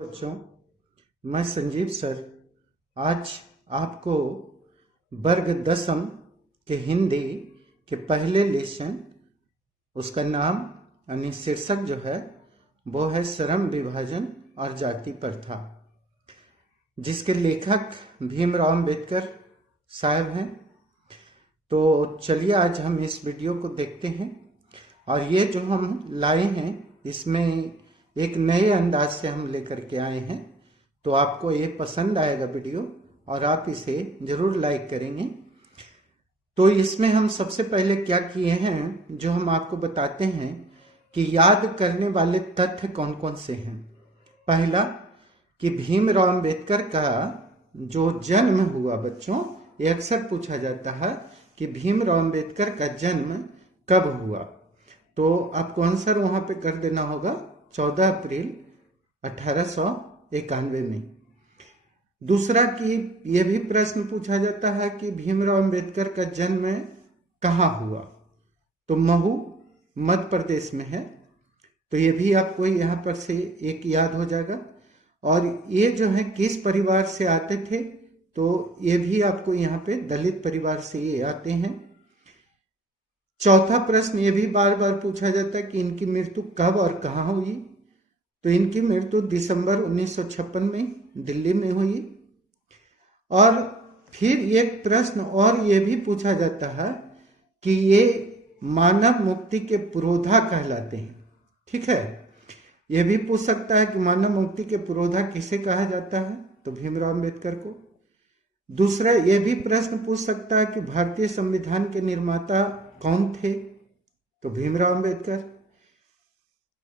बच्चों, मैं संजीव सर आज आपको वर्ग दसम के हिंदी के पहले लेसन उसका नाम यानी शीर्षक जो है वो है श्रम विभाजन और जाति प्रथा, जिसके लेखक भीमराव अंबेडकर साहब हैं। तो चलिए आज हम इस वीडियो को देखते हैं और ये जो हम लाए हैं इसमें एक नए अंदाज से हम लेकर के आए हैं। तो आपको ये पसंद आएगा वीडियो और आप इसे जरूर लाइक करेंगे। तो इसमें हम सबसे पहले क्या किए हैं, जो हम आपको बताते हैं कि याद करने वाले तथ्य कौन कौन से हैं। पहला कि भीमराव अंबेडकर का जो जन्म हुआ, बच्चों ये अक्सर पूछा जाता है कि भीमराव अंबेडकर का जन्म कब हुआ। तो आपको आंसर वहां पे कर देना होगा 14 अप्रैल 1891 में। दूसरा कि यह भी प्रश्न पूछा जाता है कि भीमराव अंबेडकर का जन्म कहाँ हुआ, तो महू मध्य प्रदेश में है। तो ये भी आपको यहाँ पर से एक याद हो जाएगा। और ये जो है किस परिवार से आते थे, तो ये भी आपको यहाँ पे दलित परिवार से ये आते हैं। चौथा प्रश्न ये भी बार बार पूछा जाता है कि इनकी मृत्यु कब और कहाँ हुई। तो इनकी मृत्यु दिसंबर 1956 में दिल्ली में हुई। और फिर एक प्रश्न और ये भी पूछा जाता है कि ये मानव मुक्ति के पुरोधा कहलाते हैं। ठीक है, ये भी पूछ सकता है कि मानव मुक्ति के पुरोधा किसे कहा जाता है, तो भीमराव अंबेडकर को। दूसरा ये भी प्रश्न पूछ सकता है कि भारतीय संविधान के निर्माता कौन थे, तो भीमराव अंबेडकर।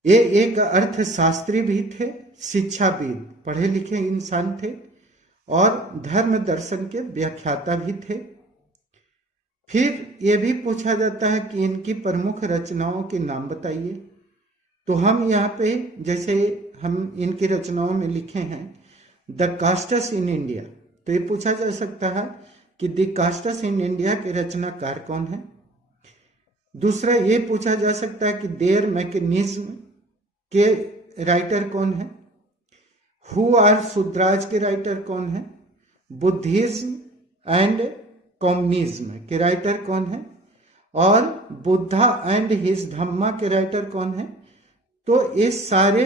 ये एक अर्थशास्त्री भी थे, शिक्षाविद, पढ़े लिखे इंसान थे और धर्म दर्शन के व्याख्याता भी थे। फिर ये भी पूछा जाता है कि इनकी प्रमुख रचनाओं के नाम बताइए। तो हम यहाँ पे जैसे हम इनकी रचनाओं में लिखे हैं द कास्टस इन इंडिया, तो ये पूछा जा सकता है कि द कास्टस इन इंडिया के रचनाकार कौन है। दूसरा ये पूछा जा सकता है कि देयर मैकेनिज्म के राइटर कौन है। हु आर सुद्राज के राइटर कौन है। बुद्धिज्म एंड कम्युनिज्म के राइटर कौन है। और बुद्धा एंड हिज धम्मा के राइटर कौन है। तो इस सारे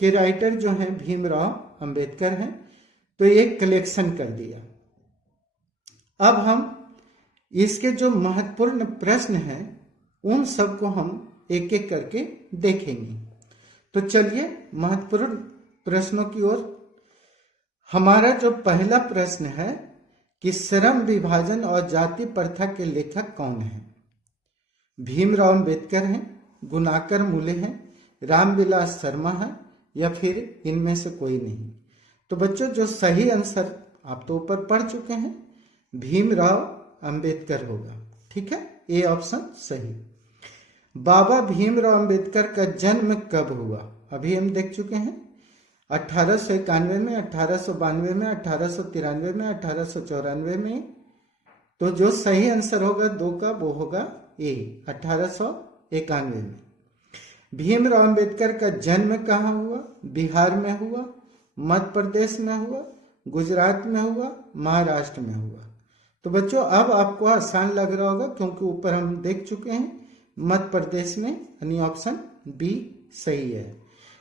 के राइटर जो हैं भीमराव अंबेडकर हैं। तो एक कलेक्शन कर दिया। अब हम इसके जो महत्वपूर्ण प्रश्न हैं उन सबको हम एक एक करके देखेंगे। तो चलिए महत्वपूर्ण प्रश्नों की ओर। हमारा जो पहला प्रश्न है कि श्रम विभाजन और जाति प्रथा के लेखक कौन हैं। भीमराव अंबेडकर हैं, गुणाकर मूले हैं, रामविलास शर्मा है या फिर इनमें से कोई नहीं। तो बच्चों जो सही आंसर आप तो ऊपर पढ़ चुके हैं, भीमराव अंबेडकर होगा। ठीक है, ये ऑप्शन सही। बाबा भीमराव अंबेडकर का जन्म कब हुआ, अभी हम देख चुके हैं 1891 में, 1892 में, 1893 में, 1894 में। तो जो सही आंसर होगा दो का वो होगा ए, 1891 में। भीमराव अंबेडकर का जन्म कहाँ हुआ, बिहार में हुआ, मध्य प्रदेश में हुआ, गुजरात में हुआ, महाराष्ट्र में हुआ। तो बच्चों अब आपको आसान लग रहा होगा क्योंकि ऊपर हम देख चुके हैं मध्य प्रदेश में, यानी ऑप्शन बी सही है।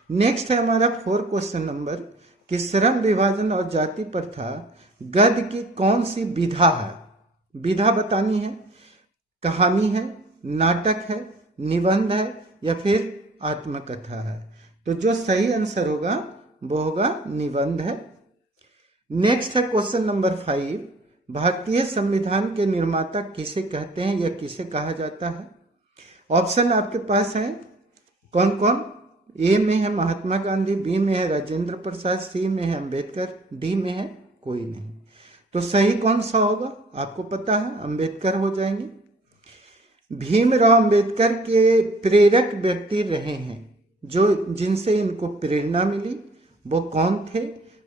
नेक्स्ट है हमारा 4 क्वेश्चन नंबर कि श्रम विभाजन और जाति प्रथा गद्य की कौन सी विधा है। विधा बतानी है, कहानी है, नाटक है, निबंध है या फिर आत्मकथा है। तो जो सही आंसर होगा वो होगा निबंध है। नेक्स्ट है क्वेश्चन नंबर 5, भारतीय संविधान के निर्माता किसे कहते हैं या किसे कहा जाता है। ऑप्शन आपके पास है कौन कौन। ए में है महात्मा गांधी, बी में है राजेंद्र प्रसाद, सी में है अंबेडकर, डी में है कोई नहीं। तो सही कौन सा होगा आपको पता है, अंबेडकर हो जाएंगे। भीमराव अंबेडकर के प्रेरक व्यक्ति रहे हैं, जो जिनसे इनको प्रेरणा मिली वो कौन थे।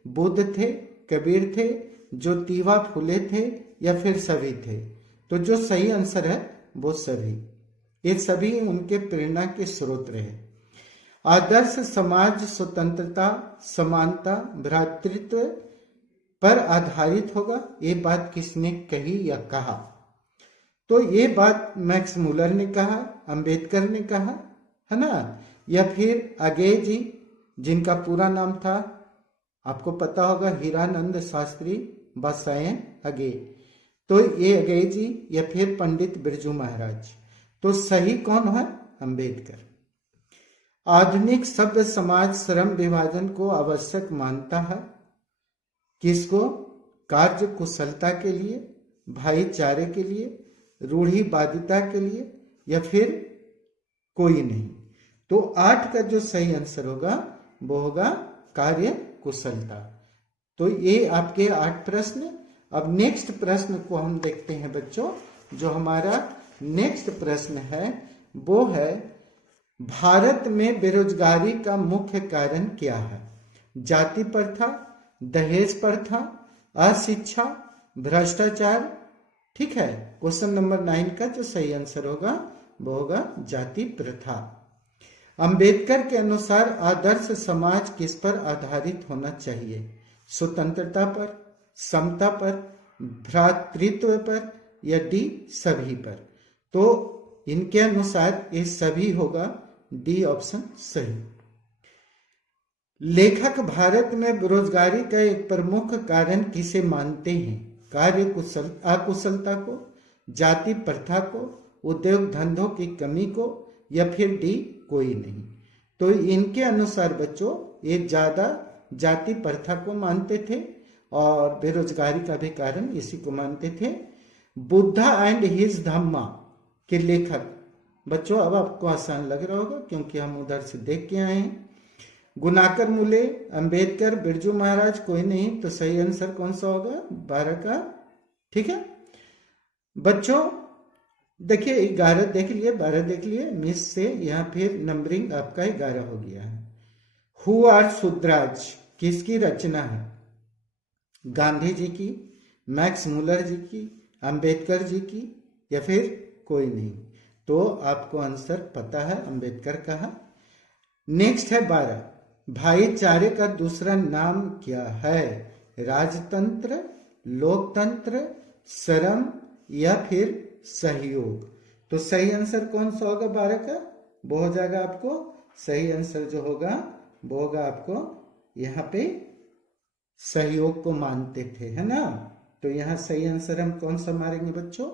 बुद्ध थे, कबीर थे, ज्योतिबा फुले थे या फिर सभी थे। तो जो सही आंसर है वो सभी, ये सभी उनके प्रेरणा के स्रोत रहे। आदर्श समाज स्वतंत्रता, समानता, भ्रातृत्व पर आधारित होगा। ये बात किसने कही या कहा? तो ये बात मैक्स मुलर ने कहा, अंबेडकर ने कहा, है ना, या फिर अगे जी, जिनका पूरा नाम था आपको पता होगा हीरानंद शास्त्री बसायन अगे। तो ये अगे जी या फिर पंडित बिरजू महाराज। तो सही कौन है? अंबेडकर। आधुनिक सभ्य समाज श्रम विभाजन को आवश्यक मानता है। किसको? कार्य कुशलता के लिए, भाईचारे के लिए, रूढ़िवादिता के लिए, या फिर कोई नहीं। तो 8 का जो सही आंसर होगा वो होगा कार्य कुशलता। तो ये आपके 8 प्रश्न। अब नेक्स्ट प्रश्न को हम देखते हैं बच्चों। जो हमारा नेक्स्ट प्रश्न है वो है, भारत में बेरोजगारी का मुख्य कारण क्या है? जाति प्रथा, दहेज प्रथा, अशिक्षा, भ्रष्टाचार। ठीक है, क्वेश्चन नंबर 9 का जो सही आंसर होगा वो होगा जाति प्रथा। अंबेडकर के अनुसार आदर्श समाज किस पर आधारित होना चाहिए? स्वतंत्रता पर, समता पर, भ्रातृत्व पर, या डी सभी पर। तो इनके अनुसार ये सभी होगा, डी ऑप्शन सही। लेखक भारत में बेरोजगारी का एक प्रमुख कारण किसे मानते हैं? कार्य अकुशलता को, जाति प्रथा को, उद्योग धंधों की कमी को, या फिर डी कोई नहीं। तो इनके अनुसार बच्चों ये ज्यादा जाति प्रथा को मानते थे और बेरोजगारी का भी कारण इसी को मानते थे। बुद्धा एंड हिज धम्मा के लेखक बच्चों, अब आपको आसान लग रहा होगा क्योंकि हम उधर से देख के आए हैं। गुनाकर मुले, अंबेडकर, बिरजू महाराज, कोई नहीं। तो सही आंसर कौन सा होगा? 12 का। ठीक है बच्चों, देखिए 11 देख लिए, 12 देख लिए, मिस से यहाँ फिर नंबरिंग आपका 11 हो गया है। हु आर सुद्राज किसकी रचना है? गांधी जी की, मैक्स मुलर जी की, अंबेडकर जी की, या फिर कोई नहीं। तो आपको आंसर पता है, अंबेडकर का है। नेक्स्ट है 12, भाईचारे का दूसरा नाम क्या है? राजतंत्र, लोकतंत्र, श्रम, या फिर सहयोग। तो सही आंसर कौन सा होगा 12 का? वो हो जाएगा आपको सही आंसर जो होगा वो होगा आपको यहाँ पे सहयोग को मानते थे, है ना। तो यहाँ सही आंसर हम कौन सा मारेंगे बच्चों?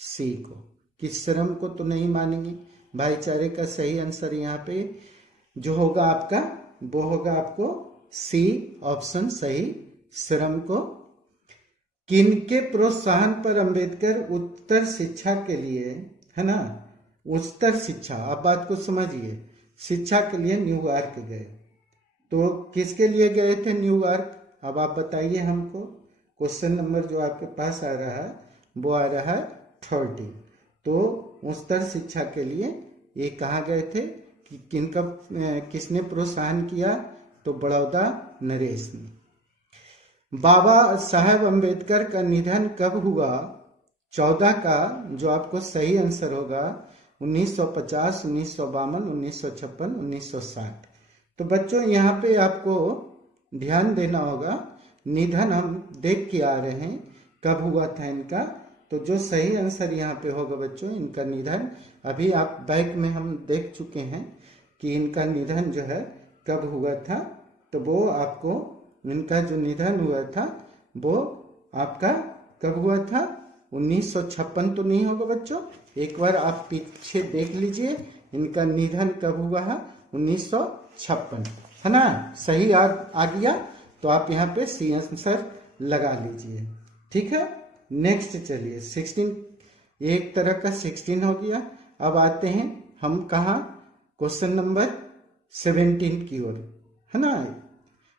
सी को, कि श्रम को तो नहीं मानेंगे। भाईचारे का सही आंसर यहाँ पे जो होगा आपका वो होगा आपको सी ऑप्शन सही, श्रम को। किनके प्रोत्साहन पर अंबेडकर उच्चतर शिक्षा के लिए, है ना, उच्चतर शिक्षा, आप बात को समझिए, शिक्षा के लिए न्यूयॉर्क गए। तो किसके लिए गए थे न्यूयॉर्क? अब आप बताइए हमको। क्वेश्चन नंबर जो आपके पास आ रहा है वो आ रहा है 30। तो उच्चतर शिक्षा के लिए ये कहाँ गए थे कि किनका किसने प्रोत्साहन किया? तो बड़ौदा नरेश ने। बाबा साहब अंबेडकर का निधन कब हुआ? 14 का जो आपको सही आंसर होगा 1950, 1952, 1956, 1960। तो बच्चों यहाँ पे आपको ध्यान देना होगा, निधन हम देख के आ रहे हैं कब हुआ था इनका। तो जो सही आंसर यहाँ पे होगा बच्चों, इनका निधन अभी आप बैक में हम देख चुके हैं कि इनका निधन जो है कब हुआ था। तो वो आपको इनका जो निधन हुआ था वो आपका कब हुआ था? 1956 तो नहीं होगा बच्चों, एक बार आप पीछे देख लीजिए इनका निधन कब हुआ है, 1956, है ना। सही आ गया तो आप यहाँ पे सी आंसर लगा लीजिए। ठीक है, नेक्स्ट चलिए 16, एक तरह का 16 हो गया। अब आते हैं हम कहाँ? क्वेश्चन नंबर 17 की ओर, है ना।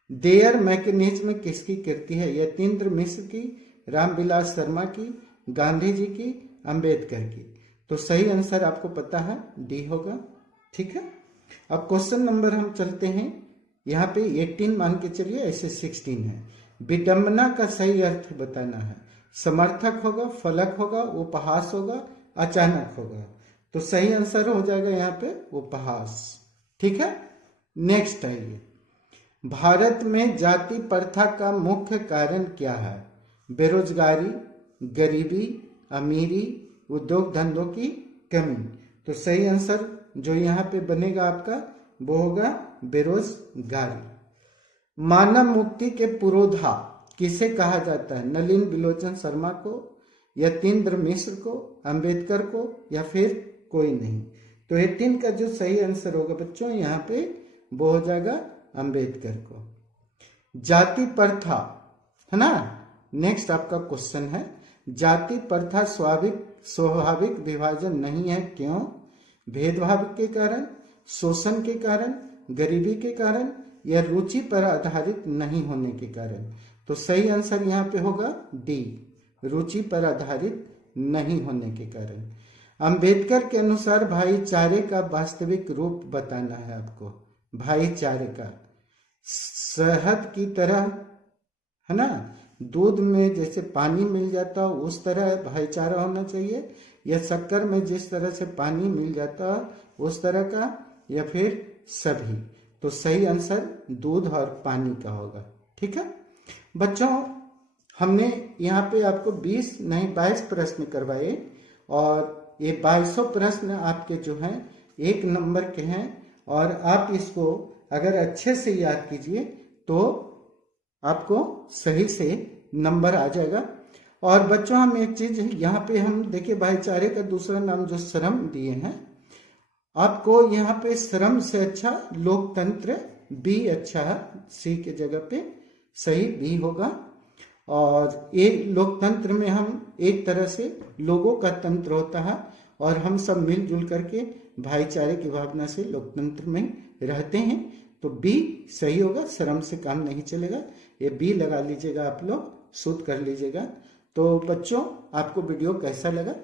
देयर मैकेनिज्म किसकी कृति है? यतीन्द्र मिश्र की, रामविलास शर्मा की, गांधी जी की, अंबेडकर की। तो सही आंसर आपको पता है डी होगा। ठीक है, अब क्वेश्चन नंबर हम चलते हैं, यहाँ पे 18 मान के चलिए, ऐसे 16 है। विडंबना का सही अर्थ बताना है। समर्थक होगा, फलक होगा, उपहास होगा, अचानक होगा। तो सही आंसर हो जाएगा यहाँ पे उपहास। ठीक है, नेक्स्ट आइए, भारत में जाति प्रथा का मुख्य कारण क्या है? बेरोजगारी, गरीबी, अमीरी, उद्योग धंधों की कमी। तो सही आंसर जो यहाँ पे बनेगा आपका वो होगा बेरोजगारी। मानव मुक्ति के पुरोधा किसे कहा जाता है? नलिन बिलोचन शर्मा को, यतीन्द्र मिश्र को, अंबेडकर को, या फिर कोई नहीं। तो 18 का जो सही आंसर होगा बच्चों यहाँ पे वो हो जाएगा अंबेडकर को। जाति प्रथा है ना, नेक्स्ट आपका क्वेश्चन है, जाति प्रथा स्वाभाविक विभाजन नहीं है, क्यों? भेदभाव के कारण, शोषण के कारण, गरीबी के कारण, या रुचि पर आधारित नहीं होने के कारण। तो सही आंसर यहाँ पे होगा डी, रुचि पर आधारित नहीं होने के कारण। अंबेडकर के अनुसार भाईचारे का वास्तविक रूप बताना है आपको। भाईचारे का शहद की तरह है ना, दूध में जैसे पानी मिल जाता हो उस तरह भाईचारा होना चाहिए, या शक्कर में जिस तरह से पानी मिल जाता है उस तरह का, या फिर सभी। तो सही आंसर दूध और पानी का होगा। ठीक है बच्चों, हमने यहाँ पे आपको 20 नहीं 22 प्रश्न करवाए, और ये 2200 प्रश्न आपके जो हैं 1 नंबर के हैं, और आप इसको अगर अच्छे से याद कीजिए तो आपको सही से नंबर आ जाएगा। और बच्चों हम एक चीज यहाँ पे हम देखिए, भाईचारे का दूसरा नाम जो श्रम दिए हैं आपको, यहाँ पे श्रम से अच्छा लोकतंत्र बी अच्छा है, सी के जगह पे सही बी होगा। और ये लोकतंत्र में हम एक तरह से लोगों का तंत्र होता है, और हम सब मिलजुल करके भाईचारे की भावना से लोकतंत्र में रहते हैं। तो बी सही होगा, श्रम से काम नहीं चलेगा, ये बी लगा लीजिएगा, आप लोग शुद्ध कर लीजिएगा। तो बच्चों आपको वीडियो कैसा लगा?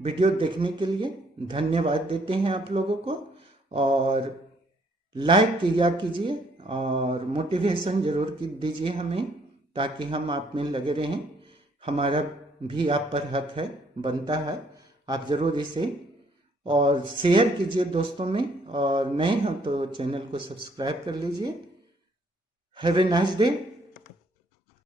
वीडियो देखने के लिए धन्यवाद देते हैं आप लोगों को, और लाइक किया कीजिए और मोटिवेशन जरूर दीजिए हमें, ताकि हम आप में लगे रहें। हमारा भी आप पर हक है, बनता है, आप जरूर इसे और शेयर कीजिए दोस्तों में, और नए हो तो चैनल को सब्सक्राइब कर लीजिए। Have a nice day.